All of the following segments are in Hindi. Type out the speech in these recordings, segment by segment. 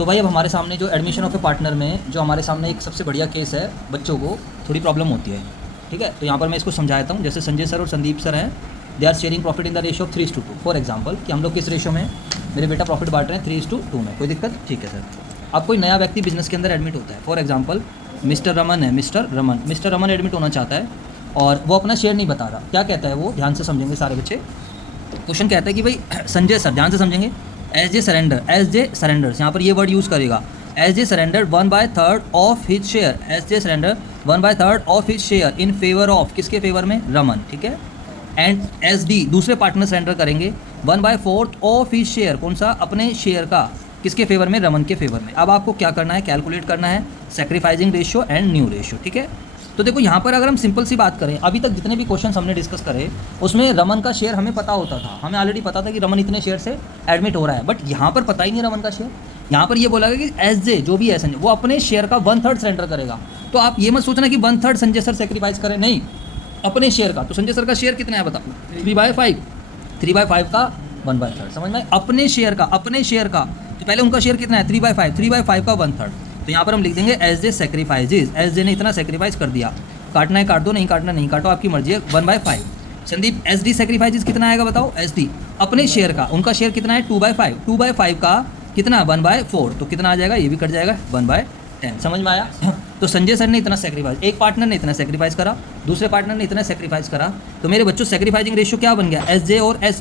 तो भाई अब हमारे सामने जो एडमिशन ऑफ ए पार्टनर में जो हमारे सामने एक सबसे बढ़िया केस है, बच्चों को थोड़ी प्रॉब्लम होती है, ठीक है। तो यहाँ पर मैं इसको समझाता हूँ। जैसे संजय सर और संदीप सर हैं, they are sharing profit in the ratio of 3:2। For example कि हम लोग किस रेशियो में मेरे बेटा प्रॉफिट बांट रहे हैं 3:2 में, कोई दिक्कत? ठीक है सर। अब कोई नया व्यक्ति बिजनेस के अंदर एडमिट होता है, फॉर एग्जाम्पल मिस्टर रमन है, मिस्टर रमन एडमिट होना चाहता है और वो अपना शेयर नहीं बता रहा। क्या कहता है वो, ध्यान से समझेंगे सारे बच्चे। क्वेश्चन कहता है कि भाई संजय सर, ध्यान से समझेंगे, एज जे सरेंडर्स, यहाँ पर ये वर्ड यूज़ करेगा, as J surrender 1/3 of his share, as J surrender 1/3 of his share in favour of, किसके फेवर में? रमन, ठीक है। एंड एस डी, दूसरे पार्टनर सरेंडर करेंगे 1/4 ऑफ हिज शेयर, कौन सा? अपने शेयर का, किसके फेवर में? रमन के फेवर में। अब आपको क्या करना है, कैलकुलेट करना है sacrificing ratio and new ratio, ठीक है। तो देखो यहाँ पर अगर हम सिंपल सी बात करें, अभी तक जितने भी क्वेश्चन हमने डिस्कस करे उसमें रमन का शेयर हमें पता होता था, हमें ऑलरेडी पता था कि रमन इतने शेयर से एडमिट हो रहा है, बट यहाँ पर पता ही नहीं रमन का शेयर। यहाँ पर ये बोला गया कि एस जे जो भी है संजय, वो अपने शेयर का 1/3 सरेंडर करेगा। तो आप ये मत सोचना कि 1/3 संजय सर सेक्रीफाइस करें, नहीं, अपने शेयर का। तो संजय सर का शेयर कितना है बताओ? 3/5, 3/5 का 1/3, समझ में? अपने शेयर का, तो पहले उनका शेयर कितना है? 3/5 का 1/3। तो यहाँ पर हम लिख देंगे एस जे सेक्रीफाइजेज, एस जे ने इतना सेक्रीफाइस कर दिया, काटना है काट दो, नहीं काटना नहीं काटो, आपकी मर्जी है, 1/5। संदीप एस डी सेक्रीफाइजेज कितना आएगा बताओ? एस डी अपने शेयर का, उनका शेयर कितना है? 2/5 का कितना? 1/4, तो कितना आ जाएगा? ये भी कट जाएगा, 1/10, समझ में आया? तो संजय सर ने इतना सेक्रीफाइस, एक पार्टनर ने इतना सेक्रीफाइस करा, दूसरे पार्टनर ने इतना सेक्रीफाइस करा, तो मेरे बच्चों सेक्रीफाइजिंग रेशियो क्या बन गया? एस जे और एस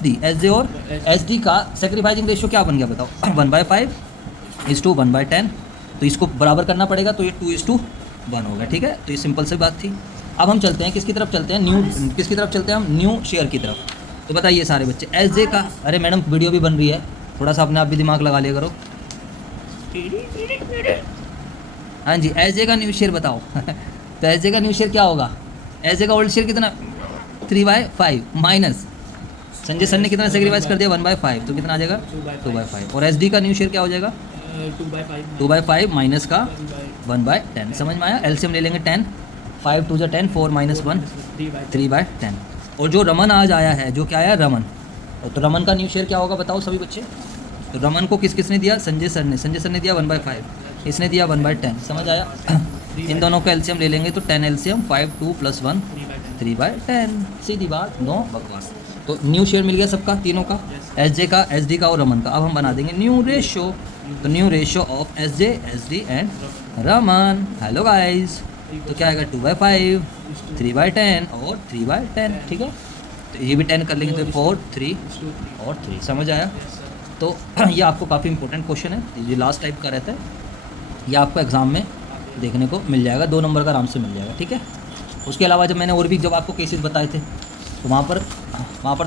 डी का सेक्रीफाइजिंग रेशियो क्या बन गया बताओ? 1/5:1/10। तो इसको बराबर करना पड़ेगा, तो ये 2:1 हो गया, ठीक है। तो ये सिंपल सी बात थी। अब हम चलते हैं किसकी तरफ चलते हैं? किसकी तरफ चलते हैं हम? न्यू शेयर की तरफ। तो बताइए सारे बच्चे, एस जे का, अरे मैडम वीडियो भी बन रही है, थोड़ा सा अपने आप भी दिमाग लगा लिया करो। हाँ जी, एस जे का न्यू शेयर बताओ। तो एस जे का न्यू शेयर क्या होगा? एस जे का ओल्ड शेयर कितना? 3/5 माइनस संजय सर ने कितना सेक्रीफाइस कर दिया? 1/5, तो कितना आ जाएगा? 2/5। और एस डी का न्यू शेयर क्या हो जाएगा? 2/5 माइनस का 1/10, समझ में आया? एलसीएम ले लेंगे 10, 5 2 10, 4 - 1 3/10। और जो रमन आज आया है, जो क्या आया? रमन। तो रमन का न्यू शेयर क्या होगा बताओ सभी बच्चे? तो रमन को किसने दिया? संजय सर ने दिया 1/5, इसने दिया 1/10, समझ आया? इन दोनों का एलसीएम ले लेंगे तो 10 एलसीएम, 5 2 + 1 3/10, सीधी बात, नो बकवास। तो न्यू शेयर मिल गया सबका, तीनों का, एस जे का, एस डी का और रमन का। अब हम बना देंगे न्यू रेशियो। तो new ratio of S J, S D and Raman. Hello guys, तो क्या आएगा? 2/5, 3/10 और 3/10, ठीक है। तो ये भी 10 कर लेंगे तो 4 3 और 3, समझ आया? तो ये आपको काफ़ी इंपॉर्टेंट क्वेश्चन है, ये लास्ट टाइप का रहता है, ये आपको एग्ज़ाम में देखने को मिल जाएगा, 2 नंबर का आराम से मिल जाएगा, ठीक है। उसके अलावा जब मैंने और भी जब आपको केसेस बताए थे तो वहाँ पर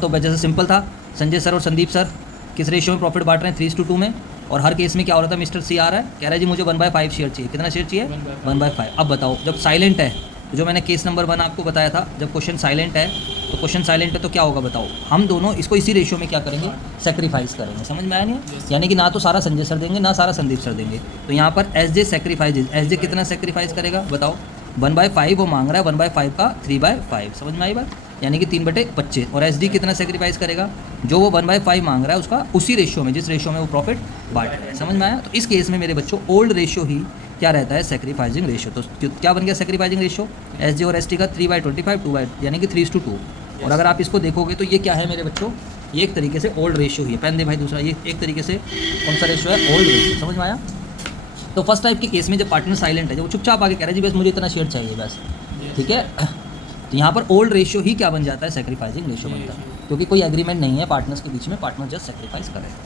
तो जैसे सिंपल था, संजय सर और संदीप सर किस रेशियो में प्रॉफिट बांट रहे हैं? 3:2 में। और हर केस में क्या हो रहा था? मिस्टर सी आ रहा है, कह रहा है जी मुझे 1/5 शेयर चाहिए। कितना शेयर चाहिए? 1/5। अब बताओ, जब साइलेंट है, तो जो मैंने केस नंबर 1 आपको बताया था, जब क्वेश्चन साइलेंट है, तो क्वेश्चन साइलेंट है तो क्या होगा बताओ? हम दोनों इसको इसी रेशियो में क्या करेंगे? सेक्रीफाइस करेंगे, समझ में आया नहीं? यानी कि ना तो सारा संजय सर देंगे, ना सारा संदीप सर देंगे। तो यहाँ पर एस जे सेक्रीफाइज, एस जे कितना सेक्रीफाइस करेगा बताओ? 1/5 वो मांग रहा है, 1/5 का 3/5, समझ में आई बात? यानी कि 3/25। और एस डी कितना सेक्रीफाइस करेगा? जो वो 1/5 मांग रहा है उसका उसी रेशियो में, जिस रेशियो में वो प्रॉफिट बांट रहा है, समझ में आया? तो इस केस में मेरे बच्चों ओल्ड रेशियो ही क्या रहता है? Sacrificing ratio. तो क्या बन गया सेक्रीफाइजिंग रेशियो? एस जी और एस टी का 3/25, यानी कि 3:2। और अगर आप इसको देखोगे तो ये क्या है मेरे बच्चों? ये एक तरीके से ओल्ड रेशियो ही है। पेन दे भाई दूसरा, ये एक तरीके से कौन सा रेशियो है? ओल्ड रेशियो, समझ में आया? तो फर्स्ट टाइप के केस में जब पार्टनर साइलेंट है, जब वो चुपचाप आके कह रहा है जी बस मुझे इतना शेयर चाहिए बस, ठीक है, तो यहाँ पर ओल्ड रेशियो ही क्या बन जाता है? सेक्रीफाइजिंग रेशियो बनता है, क्योंकि कोई एग्रीमेंट नहीं है पार्टनर्स के बीच में, पार्टनर जस्ट सेक्रीफाइस कर रहे हैं।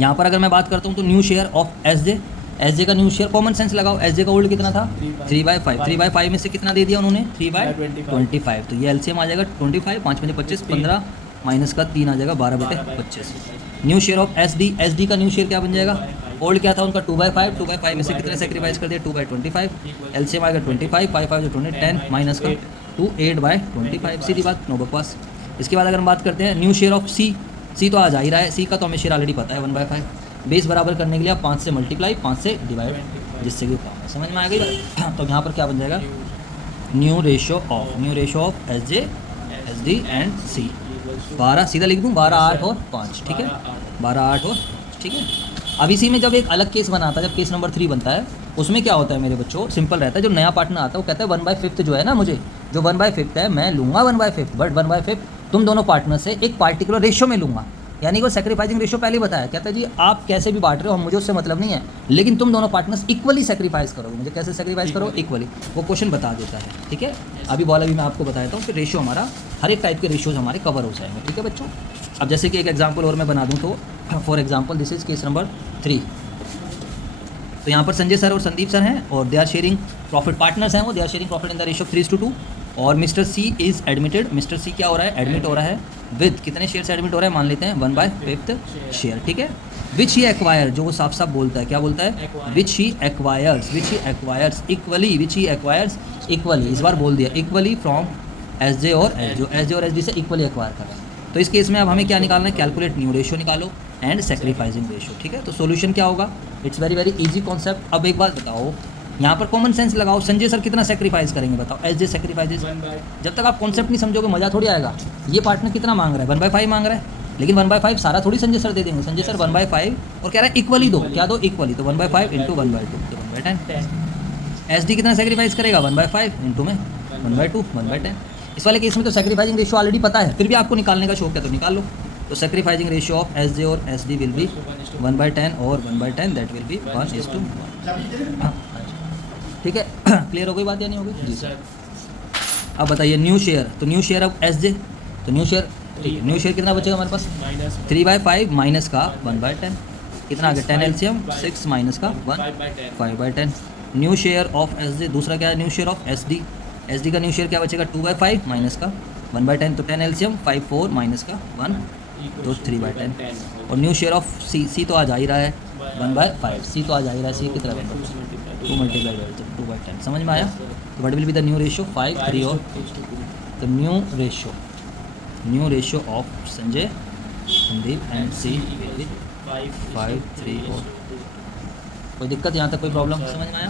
यहाँ पर अगर मैं बात करता हूँ तो new share of S J, S जे का न्यू शेयर, कॉमन सेंस लगाओ, एस जे का ओल्ड कितना था? 3/5, 3/5 में से कितना दे दिया उन्होंने? 3/25। तो ये एलसीएम आ जाएगा 25, 5 × 25, 15 माइनस का 3 आ जाएगा 12/25। New share of S D, S D का न्यू शेयर क्या बन जाएगा? ओल्ड क्या था उनका? 2/5, 2/5 में से कितने सेक्रीफाइस कर दिया? 2/25, एलसीएम आएगा 25, 5 5 20, 10 माइनस का 2 8/25, सीधी बात, नो बकवास। इसके बाद अगर हम बात करते हैं न्यू शेयर ऑफ सी, सी तो आ जा ही रहा है, सी का तो हमें शेयर ऑलरेडी पता है 1/5। बेस बराबर करने के लिए आप 5 से मल्टीप्लाई, 5 से डिवाइड, जिससे कि काम है, समझ में आ गई? तो यहाँ पर क्या बन जाएगा? New ratio of S J, S D and C. 12 सीधा लिख दूँ, 12 8 और 5, ठीक है, 12 8 और, ठीक है। अब इसी में जब एक अलग केस बनाता है, जब केस नंबर 3 बनता है, उसमें क्या होता है मेरे बच्चों, सिंपल रहता है। जो नया पार्टनर आता है वो कहता है 1/5 जो है ना, मुझे जो 1/5 है मैं लूँगा 1/5, बट 1/5 तुम दोनों पार्टनर से एक पार्टिकुलर रेशियो में लूँगा। यानी वो सेक्रीफाइसिंग रेशियो पहले बताया, कहता है जी आप कैसे भी बांट रहे हो, मुझे उससे मतलब नहीं है, लेकिन तुम दोनों पार्टनर्स इक्वली सेक्रीफाइस करोगे। मुझे कैसे सेक्रीफाइस करो, इक्वली। वो क्वेश्चन बता देता है, ठीक है। अभी वाला भी मैं आपको बता देता हूँ कि रेशियो हमारा, हर एक टाइप के रेशियोज हमारे कवर हो जाएंगे, ठीक है बच्चों। अब जैसे कि एक एग्जाम्पल और मैं बना दूँ तो for example this is case number 3। तो यहाँ पर संजय सर और संदीप सर हैं और they are sharing profit, partners हैं वो, they are sharing profit in the ratio 3:2। और mister C is admitted, mister C क्या हो रहा है, एडमिट हो रहा है विद कितने शेयर से एडमिट हो रहा है, मान लेते हैं 1/5 शेयर, ठीक है। विच ही एक्वायर, जो वो साफ साफ बोलता है, क्या बोलता है, विच ही एक्वायर्स इक्वली, विच ही एक्वायर्स इक्वली, इस बार बोल दिया इक्वली फ्रॉम एस जे और एस, जो एस जे और एस डी से इक्वली एक्वायर कर रहा है। तो इस केस में अब हमें क्या निकालना है, कैलकुलेट न्यू रेशियो निकालो एंड सेक्रीफाइसिंग रेशियो, ठीक है। तो सॉल्यूशन क्या होगा, it's very very easy concept. अब एक बात बताओ, यहाँ पर कॉमन सेंस लगाओ, संजय सर कितना सेक्रीफाइस करेंगे बताओ, एस जे सेक्रीफाइसेस। जब तक आप कॉन्सेप्ट नहीं समझोगे मजा थोड़ी आएगा। ये पार्टनर कितना मांग रहा है, 1/5 मांग रहा है, लेकिन 1/5 सारा थोड़ी संजय सर दे देंगे। संजय सर 1/5 और कह रहा है इक्वली दो, क्या दो, इक्वली। तो 1/5 इंटू 1/2 तो 1/10। एस डी कितना सेक्रीफाइस करेगा, 1/5 इंटू में 1/2 1/10। इस वाले केस में तो सेक्रीफाइसिंग रेशियो ऑलरेडी पता है, फिर भी आपको निकालने का शौक है तो निकाल लो। तो सेक्रीफाइसिंग रेशियो ऑफ एस जे और एस डी विल बी 1/10 और 1/10, दैट विल बी 1:1, ठीक है। क्लियर हो गई बात या नहीं हो गई जी सर। अब बताइए न्यू शेयर, तो न्यू शेयर अब एस जे, तो न्यू शेयर, ठीक है, न्यू शेयर कितना बचेगा हमारे पास, 3/5 माइनस का 1/10, कितना आ गया 10 LCM 6 माइनस का 1 5/10। न्यू शेयर ऑफ एस जे, दूसरा क्या है new share of S D, S D का न्यू शेयर क्या बचेगा 2/5 माइनस का 1/10, तो 10 LCM 5 4 माइनस का 1 तो 3/10। और न्यू शेयर ऑफ सी, सी तो आ जा ही रहा है 1/5, सी तो आ जा ही रहा है, सी कितना 2 मल्टीप्लाई बाई 2/10, समझ में आया। तो what will be the new ratio 5 3 और the new ratio of Sanjay Sandeep and C will be 5 3 और। कोई दिक्कत यहाँ तक, कोई प्रॉब्लम, समझ में आया।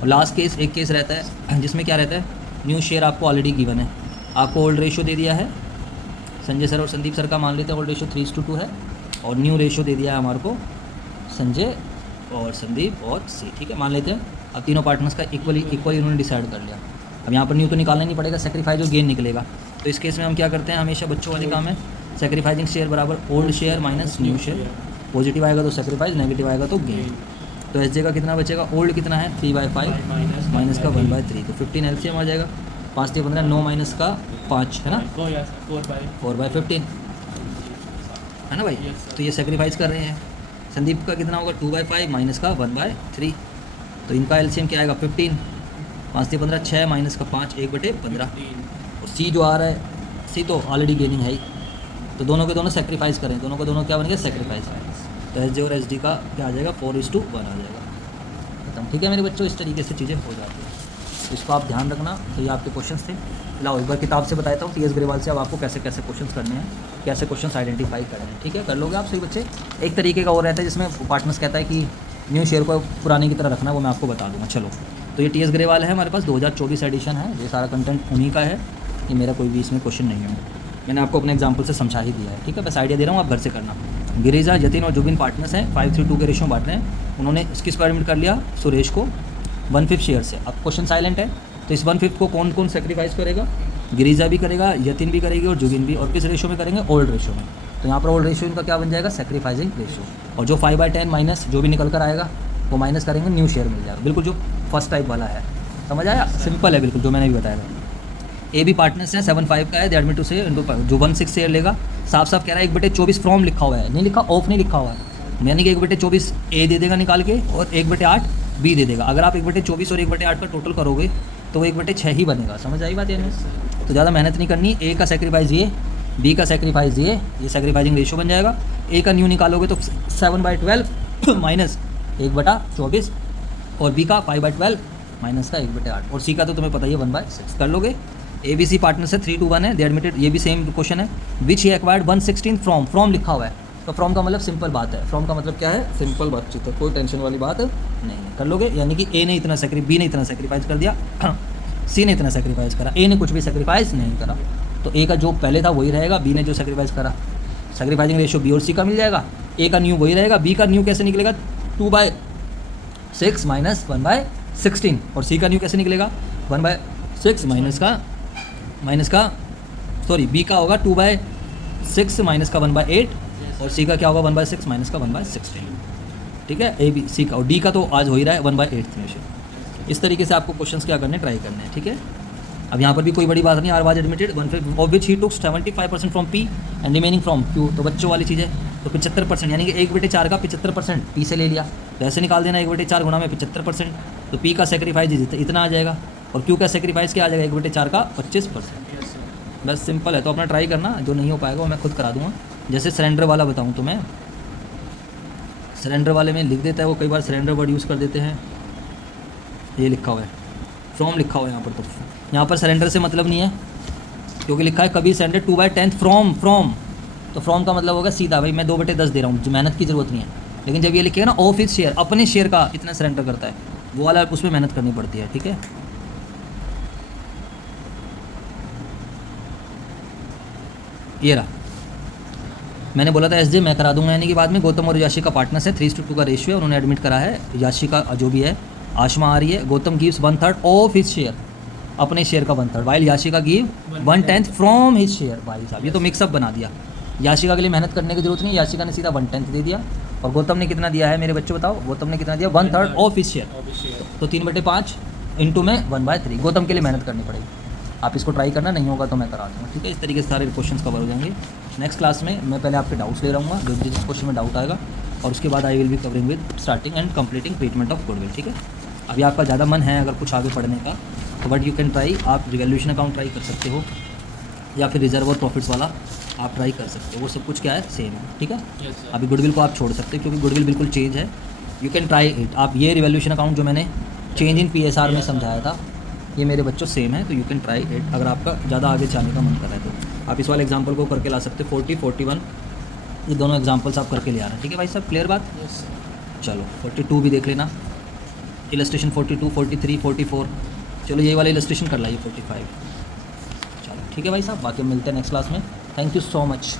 और लास्ट केस, एक केस रहता है जिसमें क्या रहता है, न्यू शेयर आपको ऑलरेडी गिवन है, आपको ओल्ड रेशियो दे दिया है, संजय सर और संदीप सर का मान लेते हैं ओल्ड रेशियो 3:2 है, और न्यू रेशियो दे दिया है हमारे को संजय और संदीप और सी, ठीक है, मान लेते हैं। अब तीनों पार्टनर्स का इक्वली उन्होंने डिसाइड कर लिया। अब यहाँ पर न्यू तो निकालना नहीं पड़ेगा, सेक्रीफाइस और गेन निकलेगा। तो इस केस में हम क्या करते हैं, हमेशा बच्चों वाले काम है, सेक्रीफाइसिंग शेयर बराबर old share minus new share, positive आएगा तो सेक्रीफाइस, नेगेटिव आएगा तो गेन। तो एस जे का कितना बचेगा, ओल्ड कितना है 3/5 माइनस का 1/3, तो 15 LCM आ जाएगा, 5 3 15, 9 माइनस का 5 है ना, 4/15 है ना भाई। तो ये सेक्रीफाइस कर रहे हैं। संदीप का कितना होगा 2/5 माइनस का 1/3, तो इनका एलसीएम क्या आएगा 15, 5 3 15 6 माइनस का 5 1/15। और सी जो आ रहा है, सी तो ऑलरेडी गेनिंग है ही, तो दोनों के दोनों सेक्रीफाइस करें, दोनों का दोनों क्या बन गया सेक्रीफाइस। तो एस जे और एस डी का क्या आ जाएगा 4:1 आ जाएगा, खत्म, ठीक है मेरे बच्चों। इस तरीके से चीज़ें हो जाती हैं, तो इसको आप ध्यान रखना। तो ये आपके क्वेश्चंस थे। लाओ एक बार किताब से बताता हूँ टीएस ग्रेवाल से, अब आपको कैसे कैसे क्वेश्चंस करने हैं, कैसे क्वेश्चंस आइडेंटिफाई करने हैं, ठीक है, कर लोगे आप सही बच्चे। एक तरीके का और रहता है जिसमें पार्टनर्स कहता है कि न्यू शेयर को पुराने की तरह रखना, वो मैं आपको बता दूँगा। चलो, तो ये टीएस ग्रेवाल है हमारे पास, 2024 एडिशन है, ये सारा कंटेंट उन्हीं का है, ये मेरा कोई भी इसमें क्वेश्चन नहीं है, मैंने आपको अपने एग्जाम्पल से समझा ही दिया है, ठीक है, बस आइडिया दे रहा हूँ, आप घर से करना। गिरिजा, जतिन और जुबिन पार्टनर्स हैं, 5:2 के रेशियो बांट रहे हैं, उन्होंने इसकी स्क्वायर एडमिट कर लिया सुरेश को 1/5 शेयर से। अब क्वेश्चन साइलेंट है, तो इस 1/5 को कौन कौन सेक्रीफाइस करेगा, गिरिजा भी करेगा, यतिन भी करेगी और जुबिन भी, और किस रेशियो में करेंगे, ओल्ड रेशियो में। तो यहाँ पर ओल्ड रेशियो इनका क्या बन जाएगा सेक्रीफाइसिंग रेशियो, और जो 5/10 माइनस जो भी निकल कर आएगा वो माइनस करेंगे, न्यू शेयर मिल जाएगा, बिल्कुल जो फर्स्ट टाइप वाला है, समझ आया, सिंपल है बिल्कुल, जो मैंने भी बताया था। ए भी पार्टनर्स हैं, 7/5 का है, दे एडमिट टू से जो 1/6 शेयर लेगा, साफ साफ कह रहा है 1/24 फ्रॉम लिखा हुआ है, नहीं लिखा ऑफ नहीं लिखा हुआ है, यानी कि 1/24 ए दे देगा निकाल के और 1/8 बी दे देगा। अगर आप 1/24 और 1/8 का टोटल करोगे तो वो 1/6 ही बनेगा, समझ आई बात यानी। तो ज़्यादा मेहनत नहीं करनी, ए का सेक्रीफाइस ये, बी का सेक्रीफाइस ये सेक्रीफाइसिंग रेशियो बन जाएगा। ए का न्यू निकालोगे तो 7/12 माइनस 1/24 और बी का 5/12 माइनस का 1/8 और सी का तो तुम्हें पता ही है 1/6 कर लोगे। ए बी सी पार्टनर से 3:1 है, दे एडमिटेड, ये भी सेम क्वेश्चन है। विच ही एक्वायर्ड 1/16 फ्रॉम लिखा हुआ है, तो फ्रॉम का मतलब सिंपल बात है, फ्रॉम का मतलब क्या है सिंपल बातचीत है, कोई टेंशन वाली बात नहीं है, कर लोगे। यानी कि ए ने इतना बी ने इतना सेक्रीफाइस कर दिया, सी ने इतना सेक्रीफाइस करा, ए ने कुछ भी सेक्रीफाइस नहीं करा, तो ए का जो पहले था वही रहेगा, बी ने जो सेक्रीफाइस करा, सेक्रीफाइसिंग रेशियो बी और सी का मिल जाएगा। ए का न्यू वही रहेगा, बी का न्यू कैसे निकलेगा 2/6 माइनस 1/16, और सी का न्यू कैसे निकलेगा 1/6 माइनस का सॉरी बी का होगा 2/6 माइनस का 1/8, और सी का क्या होगा 1/6 माइनस का 1/16, ठीक है। ए बी सी का, और डी का तो आज हो ही रहा है 1/8 निश्चित। इस तरीके से आपको क्वेश्चंस क्या करने ट्राई करने हैं, ठीक है। अब यहाँ पर भी कोई बड़ी बात नहीं, R was admitted of which he took 75% from P and remaining from Q, तो बच्चों वाली चीज़ है, तो 75% यानी कि 1/4 का 75% पी से ले लिया, तो ऐसे निकाल देना 1/4 गुणा में 75%, तो पी का सेक्रीफाइस इतना आ जाएगा, और क्यू का सेक्रीफाइस क्या आ जाएगा 1/4 का 25%। बस सिंपल है, तो अपना ट्राई करना, जो नहीं हो पाएगा वो मैं खुद करा दूँगा। जैसे सरेंडर वाला बताऊँ तो मैं सरेंडर वाले में लिख देता है वो, कई बार सरेंडर वर्ड यूज़ कर देते हैं, ये लिखा हुआ है फ्रॉम लिखा हुआ है यहाँ पर, तो यहाँ पर सरेंडर से मतलब नहीं है क्योंकि लिखा है कभी सरेंडर 2/10 फ्रॉम, तो फ्रॉम का मतलब होगा सीधा भाई मैं 2/10 दे रहा हूँ, जो मेहनत की ज़रूरत नहीं है। लेकिन जब ये लिखेगा ना ऑफ हिज शेयर, अपने शेयर का इतना सरेंडर करता है, वो वाला उसमें मेहनत करनी पड़ती है, ठीक है। ये रहा, मैंने बोला था एसजे मैं करा दूंगा, यानी कि बाद में गौतम और याशी का पार्टनर्स है, 3:2 का रेशियो है, उन्होंने एडमिट करा है। याशी का जो भी है आशमा आ रही है, Gautam gives 1/3 of his share, अपने शेयर का 1/3, while Yashika give 1/10 from his share. भाई साहब ये तो मिक्सअप बना दिया, याशिका के लिए मेहनत करने की जरूरत नहीं, याशिका ने सीधा 1/10 दे दिया, और गौतम ने कितना दिया है मेरे बच्चों बताओ, गौतम ने कितना दिया 1/3 ऑफ हिज शेयर, तो 3/5 इंटू में 1/3, गौतम के लिए मेहनत करनी पड़ेगी। आप इसको ट्राई करना, नहीं होगा तो मैं करा दूँगा, ठीक है। इस तरीके से सारे क्वेश्चंस कवर हो जाएंगे। नेक्स्ट क्लास में मैं पहले आपके डाउट्स ले रहूँगा, जो जिस क्वेश्चन में डाउट आएगा, और उसके बाद I will be covering with starting and completing treatment of goodwill, ठीक है। अभी आपका ज़्यादा मन है अगर कुछ आगे पढ़ने का, तो बट यू कैन ट्राई, आप रिवैल्यूएशन अकाउंट ट्राई कर सकते हो, या फिर रिजर्व और प्रॉफिट्स वाला आप ट्राई कर सकते हो, वो सब कुछ क्या है सेम है, ठीक है। अभी गुडविल को आप छोड़ सकते हो क्योंकि गुडविल बिल्कुल चेंज है, यू कैन ट्राई इट। आप ये रिवैल्यूएशन अकाउंट जो मैंने चेंज इन PSR में समझाया था, ये मेरे बच्चों सेम है, तो यू कैन ट्राई इट। अगर आपका ज़्यादा आगे जाने का मन कर रहा है तो आप इस वाले एग्जाम्पल को करके ला सकते हो, 40, 41, ये दोनों एग्जाम्पल्स आप करके ले आ रहे हैं, ठीक है भाई साहब, क्लियर बात। चलो 42 भी देख लेना, इलस्ट्रेशन 42, 43, 44, चलो ये वाला इलस्ट्रेशन कर लाइए 45। चलो ठीक है भाई साहब, बाकी हम मिलते हैं नेक्स्ट क्लास में। Thank you so much.